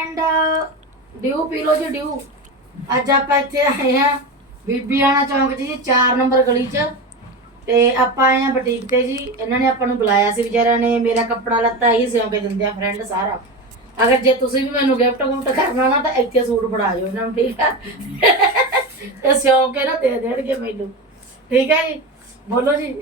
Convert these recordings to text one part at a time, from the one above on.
And ਡਿਊ, ਪੀ ਲਓ ਜੀ ਡਿਊ। ਅੱਜ ਆਪਾਂ ਇੱਥੇ ਆਏ ਆ ਬੀਬੀਆਣਾ ਚੌਂਕ 'ਚ ਜੀ 4 ਨੰਬਰ ਗਲੀ 'ਚ। ਤੇ ਆਪਾਂ ਆਏ ਆ ਬੁਟੀਕ ਤੇ ਜੀ। ਇਹਨਾਂ ਨੇ ਆਪਾਂ ਨੂੰ ਬੁਲਾਇਆ ਸੀ ਵਿਚਾਰਿਆਂ ਨੇ। ਮੇਰਾ ਕੱਪੜਾ ਲੱਤਾ ਹੀ ਸਿਉਂ ਕੇ ਦਿੰਦੇ ਆ ਫਰੈਂਡ ਸਾਰਾ। ਅਗਰ ਜੇ ਤੁਸੀਂ ਵੀ ਮੈਨੂੰ ਗਿਫਟ ਗੁਫਟ ਕਰਨਾ ਨਾ, ਤਾਂ ਇੱਥੇ ਸੂਟ ਫੜਾ ਜਾਓ ਇਹਨਾਂ ਨੂੰ, ਠੀਕ ਆ? ਤੇ ਸਿਉਂ ਕੇ ਨਾ ਦੇ ਦੇਣਗੇ ਮੈਨੂੰ। ਠੀਕ ਹੈ ਜੀ? ਬੋਲੋ ਜੀ।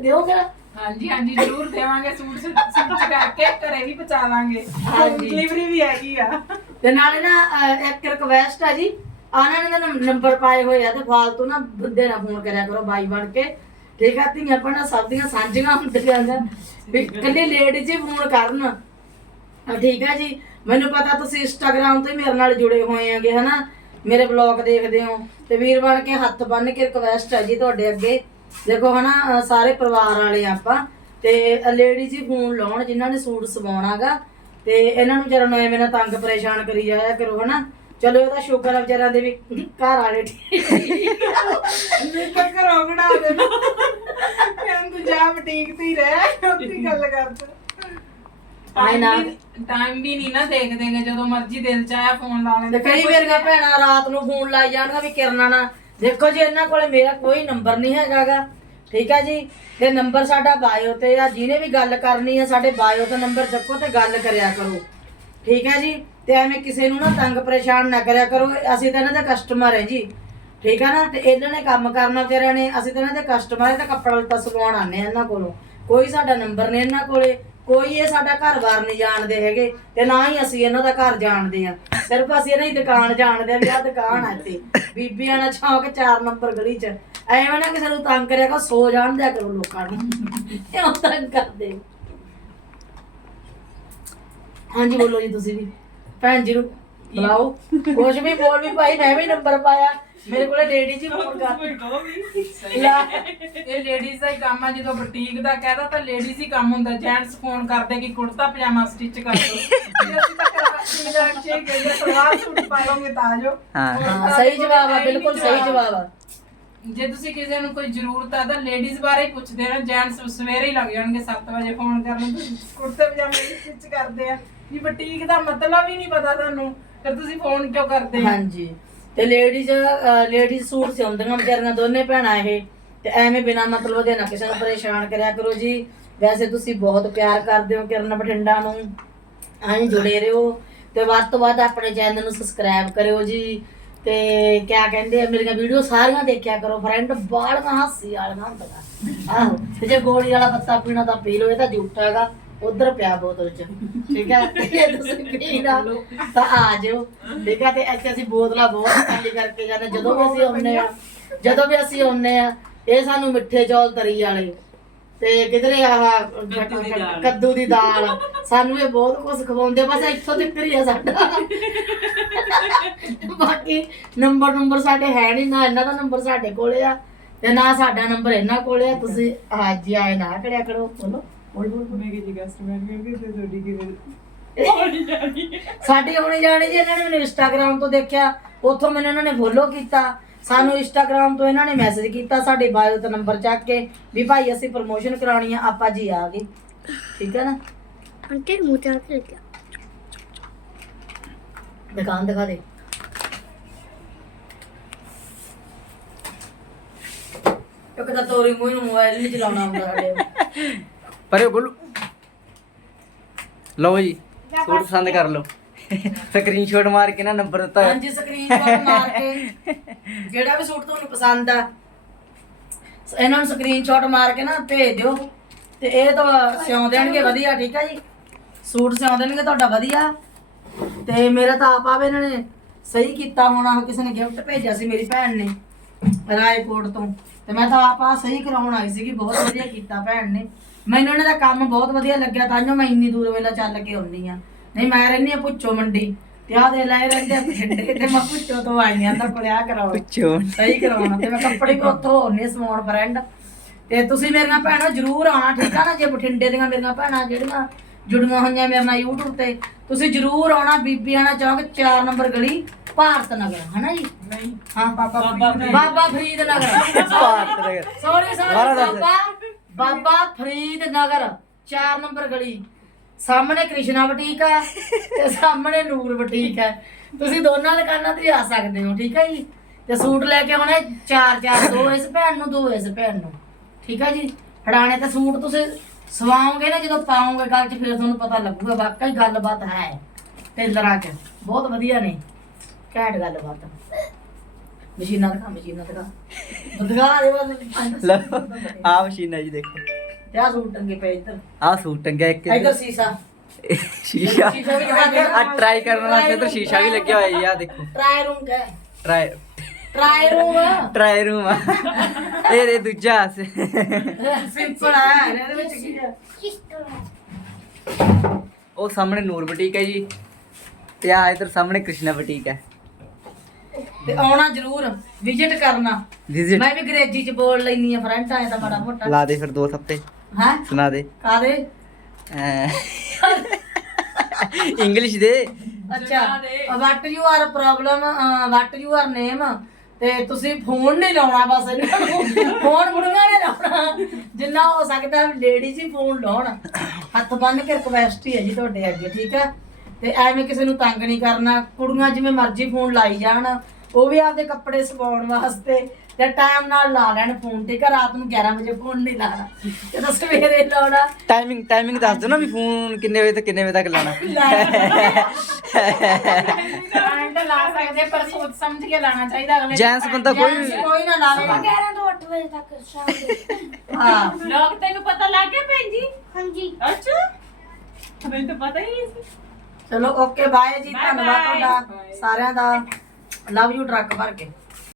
ਦਿਓ ਨਾ? ਹਾਂਜੀ ਹਾਂਜੀ ਜ਼ਰੂਰ ਦੇਵਾਂਗੇ ਸੂਟ ਸਟਿਚ ਕਰਕੇ ਘਰੇ ਵੀ ਪਹੁੰਚਾ ਦਾਂਗੇ ਹਾਂਜੀ। ਡਿਲੀਵਰੀ ਵੀ ਹੈਗੀ ਆ। ਤੇ ਨਾਲੇ ਨਾ ਅਹ, ਇੱਕ ਰਿਕਵੈਸਟ ਆ ਜੀ। ਆਨਾਂ ਨੇ ਨੰਬਰ ਪਾਏ ਹੋਏ ਆ ਤੇ ਫਾਲਤੂ ਨਾ ਬੰਦੇ ਨਾ ਫੋਨ ਕਰਿਆ ਕਰੋ ਬਾਈ ਬਣ ਕੇ। ਠੀਕ ਆ ਧੀਆਂ ਭੈਣਾਂ ਸਭ ਦੀਆਂ ਸਾਂਝੀਆਂ ਹੁੰਦੀਆਂ ਨੇ। ਵੀ ਕੱਲੇ ਲੇਡੀਜ਼ ਹੀ ਫੋਨ ਕਰਨ। ਆ, ਠੀਕ ਆ ਜੀ। ਮੈਨੂੰ ਪਤਾ ਤੁਸੀਂ ਇੰਸਟਾਗ੍ਰam ਤੋਂ ਹੀ ਮੇਰੇ ਨਾਲ ਜੁੜੇ ਹੋਏ ਆਗੇ ਹਨਾ? ਮੇਰੇ ਬਲੌਗ ਦੇਖਦੇ ਹੋ। ਤੇ ਵੀਰ ਬਣ ਕੇ ਹੱਥ ਬੰਨ ਕੇ ਰਿਕਵੈਸਟ ਹੈ ਜੀ ਤੁਹਾਡੇ ਅੱਗੇ। ਦੇਖੋ ਹਨਾ ਸਾਰੇ ਪਰਿਵਾਰ ਵਾਲੇ ਆਪਾਂ ਤੇ ਲੇਡੀਜ਼ ਹੀ ਫੋਨ ਲਾਉਣ ਜਿਨ੍ਹਾਂ ਨੇ ਸੂਟ ਸਵਾਉਣਾਗਾ ਤੇ ਇਹਨਾਂ ਨੂੰ ਵਿਚਾਰਾਂ ਨੂੰ ਐਵੇਂ ਨਾ ਤੰਗ ਪਰੇਸ਼ਾਨ ਕਰੀ ਜਾਇਆ ਕਰੋ ਹਨਾ। ਚਲੋ ਇਹਦਾ ਸ਼ੁਕਰ ਆ ਵਿਚਾਰਾਂ ਦੇ ਵੀ ਘਰ ਵਾਲੇ ਠੀਕ ਨਿਕਲ ਕੇ ਰੋਗੜਾ ਦੇ ਕਹਿੰਦਾ ਤੂੰ ਜਾ ਬੁਟੀਕ ਤੇ ਹੀ ਰਹਿ ਉੱਥੇ ਗੱਲ ਕਰ। ਆਏ ਨਾ। ਟਾਈਮ ਵੀ ਨਹੀਂ ਨਾ ਦੇਖ ਦੇਗੇ ਜਦੋਂ ਮਰਜ਼ੀ ਦਿਲ ਚ ਆਇਆ ਫੋਨ ਲਾ ਤੇ ਲੈਂਦੇ ਕਈ ਮੇਰੀਆਂ ਭੈਣਾਂ ਰਾਤ ਨੂੰ ਫੋਨ ਲਾਈ ਜਾਣਗਾ ਵੀ ਕਿਰਨਾ ਨਾ ਦੇਖੋ ਜੀ, ਇਹਨਾਂ ਕੋਲੇ ਮੇਰਾ ਕੋਈ ਨੰਬਰ ਨਹੀਂ ਹੈਗਾਗਾ, ਠੀਕ ਹੈ ਜੀ? ਤੇ ਨੰਬਰ ਸਾਡਾ ਬਾਇਓ ਤੇ ਆ, ਜਿਹਨੇ ਵੀ ਗੱਲ ਕਰਨੀ ਹੈ ਸਾਡੇ ਬਾਇਓ ਦਾ ਨੰਬਰ ਚੱਕੋ ਤੇ ਗੱਲ ਕਰਿਆ ਕਰੋ। ਠੀਕ ਹੈ ਜੀ? ਤੇ ਐਵੇਂ ਕਿਸੇ ਨੂੰ ਨਾ ਤੰਗ ਪਰੇਸ਼ਾਨ ਨਾ ਕਰਿਆ ਕਰੋ, ਅਸੀਂ ਤਾਂ ਇਹਨਾਂ ਦੇ ਕਸਟਮਰ ਹੈ ਜੀ। ਠੀਕ ਹੈ ਨਾ? ਤੇ ਇਹਨਾਂ ਨੇ ਕੰਮ ਕਰਨਾ ਵਿਚਾਰਿਆਂ ਨੇ, ਅਸੀਂ ਤਾਂ ਇਹਨਾਂ ਦੇ ਕਸਟਮਰ ਹੈ ਤਾਂ ਕੱਪੜਾ ਲੱਤਾ ਸਵਾਉਣ ਆਨੇ ਆ ਇਹਨਾਂ ਕੋਲੋਂ। ਕੋਈ ਸਾਡਾ ਨੰਬਰ ਨਹੀਂ ਇਹਨਾਂ ਕੋਲੇ। ਕੋਈ ਇਹ ਸਾਡਾ ਘਰ-ਬਾਰ ਨਹੀਂ ਜਾਣਦੇ ਹੈਗੇ ਤੇ ਨਾ ਹੀ ਅਸੀਂ ਇਹਨਾਂ ਦਾ ਘਰ ਜਾਣਦੇ ਆ। ਸਿਰਫ ਅਸੀਂ ਇਹਨਾਂ ਦੀ ਦੁਕਾਨ ਜਾਣਦੇ ਆ ਵੀ ਆਹ ਦੁਕਾਨ ਆ ਇੱਥੇ। ਬੀਬੀਆਂ ਨਾਲ ਚੌਂਕ 4 ਨੰਬਰ ਗਲੀ 'ਚ। ਐਵੇਂ ਨਾ ਕਿਸੇ ਨੂੰ ਤੰਗ ਕਰਿਆ ਕਰੋ, ਸੋ ਜਾਣ ਦਿਆ ਕਰੋ ਲੋਕਾਂ ਨੂੰ। ਕਿਉਂ ਤੰਗ ਕਰਦੇ? ਹਾਂਜੀ, ਬੋਲੋ ਜੀ ਤੁਸੀਂ ਵੀ। ਭੈਣ ਜੀ ਨੂੰ ਬੁਲਾਓ। ਕੁਛ ਵੀ ਬੋਲ ਵੀ ਭਾਈ, ਮੈਂ ਵੀ ਨੰਬਰ ਪਾਇਆ। ਮੇਰੇ ਕੋਲੇ ਲੇਡੀ ਜੀ ਫੋਨ ਕਰ। ਲੈ ਇਹ ਲੇਡੀਜ਼ ਦਾ ਹੀ ਕੰਮ ਆ ਜਦੋਂ ਬੁਟੀਕ ਦਾ ਕਹਿਦਾ ਤਾਂ ਲੇਡੀਜ਼ ਹੀ ਕੰਮ ਹੁੰਦਾ। ਜੈਂਟਸ ਫੋਨ ਕਰਦੇ ਕਿ ਕੁੜਤਾ ਪਜਾਮਾ ਸਟਿਚ ਕਰ ਦਿਓ ਜੇ ਅਸੀਂ ਤਾਂ ਕਰਾਚੀ ਦਾ ਚੇ ਗਏ ਸਲਵਾਰ ਸੂਟ ਪਾਇਓਗੇ ਤਾਂ ਜੋ। ਹਾਂ। ਸਹੀ ਜਵਾਬ ਆ ਬਿਲਕੁਲ ਸਹੀ ਜਵਾਬ ਆ। ਜੇ ਤੁਸੀਂ ਕਿਸੇ ਨੂੰ ਕੋਈ ਜ਼ਰੂਰਤ ਆ ਤਾਂ ਲੇਡੀਜ਼ ਬਾਰੇ ਹੀ ਪੁੱਛਦੇ ਆ ਜੈਂਟਸ ਸਵੇਰੇ ਹੀ ਲੱਗ ਜਾਣਗੇ 7 ਵਜੇ ਫੋਨ ਕਰਨ। ਕੁੜਤੇ ਪਜਾਮੇ ਸਟਿਚ ਕਰਦੇ ਆ। ਇਹ ਬੁਟੀਕ ਦਾ ਮਤਲਬ ਹੀ ਨਹੀਂ ਪਤਾ ਤੁਹਾਨੂੰ ਫਿਰ ਤੁਸੀਂ ਫੋਨ ਕਿਉਂ ਕਰਦੇ ਆ? ਹਾਂਜੀ। ਤੇ ਲੇਡੀਜ਼ ਲੇਡੀਜ਼ ਸੂਟ ਸਿਉਂਦੀਆਂ ਵਿਚਾਰੀਆਂ ਦੋਨੇ ਭੈਣਾਂ ਇਹ। ਤੇ ਐਵੇਂ ਬਿਨਾ ਮਤਲਬ ਦੇ ਨਾ ਕਿਸੇ ਨੂੰ ਪਰੇਸ਼ਾਨ ਕਰਿਆ ਕਰੋ ਜੀ। ਵੈਸੇ ਤੁਸੀਂ ਬਹੁਤ ਪਿਆਰ ਕਰਦੇ ਹੋ ਕਿਰਨ ਬਠਿੰਡਾ ਨੂੰ। ਐਂ ਜੁੜੇ ਰਹੋ। ਤੇ ਵੱਧ ਤੋਂ ਵੱਧ ਆਪਣੇ ਚੈਨਲ ਨੂੰ ਸਬਸਕ੍ਰਾਈਬ ਕਰਿਓ ਜੀ। ਤੇ ਕਿਆ ਕਹਿੰਦੇ ਆ, ਮੇਰੀਆਂ ਵੀਡੀਓ ਸਾਰੀਆਂ ਦੇਖਿਆ ਕਰੋ। ਫਰੈਂਡ ਬਾਲੀਆਂ ਹਾਸੀ ਵਾਲੀਆਂ ਹੁੰਦੀਆਂ। ਆਹੋ, ਤੇ ਜੇ ਗੋਲੀ ਵਾਲਾ ਪੱਤਾ ਪੀਣਾ ਤਾਂ ਪੀ ਲਓ, ਇਹ ਤਾਂ ਝੂਠਾ ਹੈਗਾ। ਉਧਰ ਪਿਆ ਬੋਤਲ ਚ। ਠੀਕ ਹੈ? ਤੇ ਤੁਸੀਂ ਪੀਣਾ ਤਾਂ ਆ ਜਾਓ। ਠੀਕ ਹੈ? ਤੇ ਇੱਥੇ ਅਸੀਂ ਬੋਤਲਾਂ ਬਹੁਤ ਖਾਲੀ ਕਰਕੇ ਜਾਂਦੇ। ਜਦੋਂ ਵੀ ਅਸੀਂ ਆਉਂਦੇ ਆ ਜਦੋਂ ਵੀ ਅਸੀਂ ਆਉਂਦੇ ਆ ਇਹ ਸਾਨੂੰ ਮਿੱਠੇ ਚੌਲ ਤਰੀ ਵਾਲੇ। ਤੇ ਕਿਧਰੇ ਆਹ ਕੱਦੂ ਦੀ ਦਾਲ। ਸਾਨੂੰ ਇਹ ਬਹੁਤ ਕੁਝ ਖਵਾਉਂਦੇ ਬਸ ਇੱਥੋਂ ਤੱਕ ਹੀ ਆ ਸਾਡਾ। ਬਾਕੀ ਨੰਬਰ ਨੰਬਰ ਸਾਡੇ ਹੈ ਨਹੀਂ ਨਾ ਇਹਨਾਂ ਦਾ ਨੰਬਰ ਸਾਡੇ ਕੋਲੇ ਆ ਤੇ ਨਾ ਸਾਡਾ ਨੰਬਰ ਇਹਨਾਂ ਕੋਲੇ ਆ। ਤੁਸੀਂ ਹਾਂਜੀ ਆਏ ਨਾ ਕਰਿਆ ਕਰੋ ਬੋਲੋ। ਬੋਲ। ਮੈਂ ਕਿਹਾ ਕਸਟਮਰ ਕਰਕੇ ਤੇ ਤੁਹਾਡੀ ਕਿਵੇਂ ਸਾਡੀ ਹੋਣੀ ਜਾਣੀ ਜੀ ਇਹਨਾਂ ਨੇ ਮੈਨੂੰ ਇੰਸਟਾਗ੍ਰam ਤੋਂ ਦੇਖਿਆ ਉੱਥੋਂ ਮੈਨੂੰ ਇਹਨਾਂ ਨੇ ਫੋਲੋ ਕੀਤਾ। ਸਾਨੂੰ ਇੰਸਟਾਗ੍ਰam ਤੋਂ ਇਹਨਾਂ ਨੇ ਮੈਸੇਜ ਕੀਤਾ ਸਾਡੇ ਬਾਇਓ ਤੇ ਨੰਬਰ ਚੱਕ ਕੇ ਵੀ ਭਾਈ ਅਸੀਂ ਪ੍ਰਮੋਸ਼ਨ ਕਰਾਉਣੀ ਆ ਆਪਾਂ ਜੀ ਆ ਗਏ। ਠੀਕ ਹੈ ਨਾ? ਅੰਕੇ ਮੂੰਹ ਤੇ ਹੱਥ ਰੱਖਿਆ। ਦੁਕਾਨ ਦਿਖਾ ਦੇ। ਇੱਕ ਤਾਂ ਤੋਰੀ ਮੂੰਹ ਨੂੰ ਮੋਬਾਈਲ ਨਹੀਂ ਚਲਾਉਣਾ ਹੁੰਦਾ ਸਾਡੇ। ਪਰੇ ਬੋਲੋ। ਲਓ ਜੀ ਸੂਟ ਪਸੰਦ ਕਰ ਲਓ। ਸਕਰੀਨਸ਼ਾਟ ਮਾਰ ਕੇ ਨਾ ਨੰਬਰ ਦਿੱਤਾ। ਹੋਇਆ। ਹਾਂਜੀ ਸਕਰੀਨਸ਼ਾਟ ਮਾਰ ਕੇ। ਜਿਹੜਾ ਵੀ ਸੂਟ ਤੁਹਾਨੂੰ ਪਸੰਦ ਆ ਇਹਨਾਂ ਨੂੰ ਸਕਰੀਨਸ਼ਾਟ ਮਾਰ ਕੇ ਨਾ ਭੇਜ ਦਿਓ। ਤੇ ਇਹ ਤਾਂ ਸਿਉਂ ਦੇਣਗੇ ਵਧੀਆ ਠੀਕ ਆ ਜੀ? ਸੂਟ ਸਿਉਂ ਦੇਣਗੇ ਤੁਹਾਡਾ ਵਧੀਆ। ਤੇ ਮੇਰਾ ਤਾਂ ਆਪ ਆਵੇ ਇਹਨਾਂ ਨੇ ਸਹੀ ਕੀਤਾ ਹੋਣਾ ਕਿਸੇ ਨੇ ਗਿਫਟ ਭੇਜਿਆ ਸੀ ਮੇਰੀ ਭੈਣ ਨੇ ਰਾਏਕੋਟ ਤੋਂ। ਤੇ ਮੈਂ ਤਾਂ ਆਪ ਆ ਸਹੀ ਕਰਾਉਣ ਆਈ ਸੀਗੀ ਬਹੁਤ ਵਧੀਆ ਕੀਤਾ ਭੈਣ ਨੇ। ਮੈਨੂੰ ਇਹਨਾਂ ਦਾ ਕੰਮ ਬਹੁਤ ਵਧੀਆ ਲੱਗਿਆ ਤਾਂ ਜੋ ਮੈਂ ਇੰਨੀ ਦੂਰ ਵੇਲਾ ਚੱਲ ਕੇ ਆਉਣੀ ਆ ਨਹੀਂ ਮੈਂ ਰਹਿੰਦੀ ਆ ਪੁੱਛੋ ਮੰਡੀ। ਤੇ ਦੇ ਲਾਏ ਰਹਿੰਦੇ ਆ ਬਠਿੰਡੇ ਤੇ ਮੈਂ ਪੁੱਛੋ ਤੋਂ ਆਈਆਂ ਤਾਂ ਕੋਲ ਆ ਕਰਾਓ। ਪੁੱਛੋ। ਸਹੀ ਕਰਾਉਣਾ ਤੇ ਮੈਂ ਕੱਪੜੇ ਵੀ ਉੱਥੋਂ ਹੋਣੇ ਸਮਾਉਣ ਫਰੈਂਡ ਤੇ ਤੁਸੀਂ ਮੇਰੀਆਂ ਭੈਣਾਂ ਜਰੂਰ ਆਉਣਾ ਠੀਕ ਆ ਨਾ? ਜੇ ਬਠਿੰਡੇ ਦੀਆਂ ਮੇਰੀਆਂ ਭੈਣਾਂ ਜਿਹੜੀਆਂ ਜੁੜੀਆਂ ਹੋਈਆਂ ਮੇਰੇ ਨਾਲ YouTube ਤੇ ਤੁਸੀਂ ਜਰੂਰ ਆਉਣਾ ਬੀਬੀਆਣਾ ਚੌਂਕ 4 ਨੰਬਰ ਗਲੀ ਭਾਰਤ ਨਗਰ ਹਨਾ ਜੀ? ਨਹੀਂ। ਹਾਂ Baba Baba Farid Nagar. Bharat Nagar. Sorry sorry. Baba. Baba Farid Nagar 4 number ਗਲੀ। ਸਾਹਮਣੇ ਕ੍ਰਿਸ਼ਨਾ ਬੁਟੀਕ ਹੈ ਤੇ ਸਾਹਮਣੇ ਨੂਰ ਬੁਟੀਕ ਹੈ। ਤੁਸੀਂ ਦੋਨਾਂ ਦੁਕਾਨਾਂ ਤੇ ਆ ਸਕਦੇ ਹੋ, ਠੀਕ ਹੈ ਜੀ? ਤੇ ਸੂਟ ਲੈ ਕੇ ਆਉਣੇ ਚਾਰ ਚਾਰ, ਦੋ ਇਸ ਭੈਣ ਨੂੰ, ਦੋ ਇਸ ਭੈਣ ਨੂੰ, ਠੀਕ ਹੈ ਜੀ? ਫੜਾਣੇ ਤੇ ਸੂਟ ਤੁਸੀਂ ਸਵਾਓਗੇ ਨਾ, ਜਦੋਂ ਪਾਓਗੇ ਗੱਲ 'ਚ ਫਿਰ ਤੁਹਾਨੂੰ ਪਤਾ ਲੱਗੂਗਾ, ਵਾਕਈ ਗੱਲਬਾਤ ਹੈ। ਟੇਲਰਾਂ 'ਚ, ਬਹੁਤ ਵਧੀਆ ਨੇ, ਘੈਂਟ ਗੱਲਬਾਤ। ਮਸ਼ੀਨਾਂ ਦਿਖਾ ਮਸ਼ੀਨਾਂ ਦਿਖਾ। ਦਿਖਾ ਦੇ ਬਸ। ਲਓ ਆ ਮਸ਼ੀਨ ਹੈ ਜੀ ਦੇਖੋ। ਤੇ ਆਹ ਸੂਟ ਟੰਗੇ ਪਏ ਇੱਧਰ। ਆ ਸੂਟ ਟੰਗਿਆ ਇੱਕ ਇੱਧਰ ਸੀਸਾ। ਸ਼ੀਸ਼ਾ। ਆ ਟਰਾਈ ਕਰਨ ਵਾਸਤੇ ਇੱਧਰ ਸ਼ੀਸ਼ਾ ਵੀ ਲੱਗਿਆ ਹੋਇਆ ਜੀ ਆ ਦੇਖੋ। ਟਰਾਈ ਰੂਮ ਕਾ। Trial trial room trial room ਆ। ਇਹ ਇਹ ਦੂਜਾ। ਸਿੰਪਲ ਆ। ਇਹਦੇ ਵਿੱਚ ਕੀ ਆ? ਉਹ ਸਾਹਮਣੇ ਨੂਰ ਬੁਟੀਕ ਹੈ ਜੀ। ਤੇ ਆ ਇਧਰ ਸਾਹਮਣੇ ਕ੍ਰਿਸ਼ਨਾ ਬੁਟੀਕ ਹੈ। ਤੇ ਆਉਣਾ ਜ਼ਰੂਰ ਵਿਜ਼ਿਟ ਕਰਨਾ। ਵਿਜ਼ਿਟ ਮੈਂ ਵੀ ਅੰਗਰੇਜ਼ੀ ਚ ਬੋਲ ਲੈਣੀ ਆ ਫਰੈਂਟ ਆਇਆ ਤਾਂ ਬੜਾ ਮੋਟਾ। ਲਾ ਦੇ ਫਿਰ ਦੋ ਹਫ਼ਤੇ ਹੈ? ਸੁਣਾ ਦੇ। ਕਾਦੇ ਇੰਗਲਿਸ਼ ਦੇ? ਅੱਛਾ what you are problem what you are name ਤੇ ਤੁਸੀਂ ਫੋਨ ਨਹੀਂ ਲਾਉਣਾ ਬਸ ਇਹਨਾਂ ਨੂੰ। ਫੋਨ ਬੁੜੀਆਂ ਨੇ ਲਾਉਣਾ। ਜਿੰਨਾ ਹੋ ਸਕਦਾ ਲੇਡੀਜ਼ ਹੀ ਫੋਨ ਲਾਉਣ। ਹੱਥ ਬੰਨ ਕੇ ਰਿਕਵੈਸਟ ਹੀ ਹੈ ਜੀ ਤੁਹਾਡੇ ਅੱਗੇ ਠੀਕ ਹੈ? ਤੇ ਐਵੇਂ ਕਿਸੇ ਨੂੰ ਤੰਗ ਨਹੀਂ ਕਰਨਾ। ਕੁੜੀਆਂ ਜਿਵੇਂ ਮਰਜ਼ੀ ਫੋਨ ਲਾਈ ਜਾਣ। ਉਹ ਵੀ ਆਪਦੇ ਕੱਪੜੇ ਸਵਾਉਣ ਵਾਸਤੇ ਤੇ ਟਾਈਮ ਨਾਲ ਲਾ ਲੈਣ ਫੋਨ ਠੀਕ ਹੈ ਰਾਤ ਨੂੰ 11 ਵਜੇ ਫੋਨ ਨਹੀਂ ਲਾਣਾ ਜਦੋਂ ਸਵੇਰੇ ਲਾਉਣਾ। ਟਾਈਮਿੰਗ ਟਾਈਮਿੰਗ ਦੱਸ ਦਿਓ ਨਾ ਵੀ ਫੋਨ ਕਿੰਨੇ ਵਜੇ ਤੋਂ ਕਿੰਨੇ ਵਜੇ ਤੱਕ ਲਾਣਾ ਲਾ। ਸਕਦੇ ਪਰ ਸੋਚ ਸਮਝ ਕੇ ਲਾਣਾ ਚਾਹੀਦਾ ਅਗਲੇ ਜੈਂਟਸ ਬੰਦਾ ਕੋਈ ਵੀ ਕੋਈ ਨਾ ਲਾਵੇ। 11 ਤੋਂ 8 ਵਜੇ ਤੱਕ ਸ਼ਾਮ ਦੇ। ਹਾਂ। ਲੋਕ ਤੈਨੂੰ ਪਤਾ ਲੱਗ ਗਿਆ ਭੈਣ ਜੀ? ਹਾਂਜੀ। ਅੱਛਾ। ਮੈਨੂੰ ਤਾਂ ਪਤਾ ਹੀ ਨਹੀਂ ਸੀ। ਚਲੋ ਓਕੇ ਬਾਏ ਜੀ Bye ਧੰਨਵਾਦ bye. ਤੁਹਾਡਾ ਸਾਰਿਆਂ ਦਾ। ਲਵ ਯੂ ਟਰੱਕ ਭਰ ਕੇ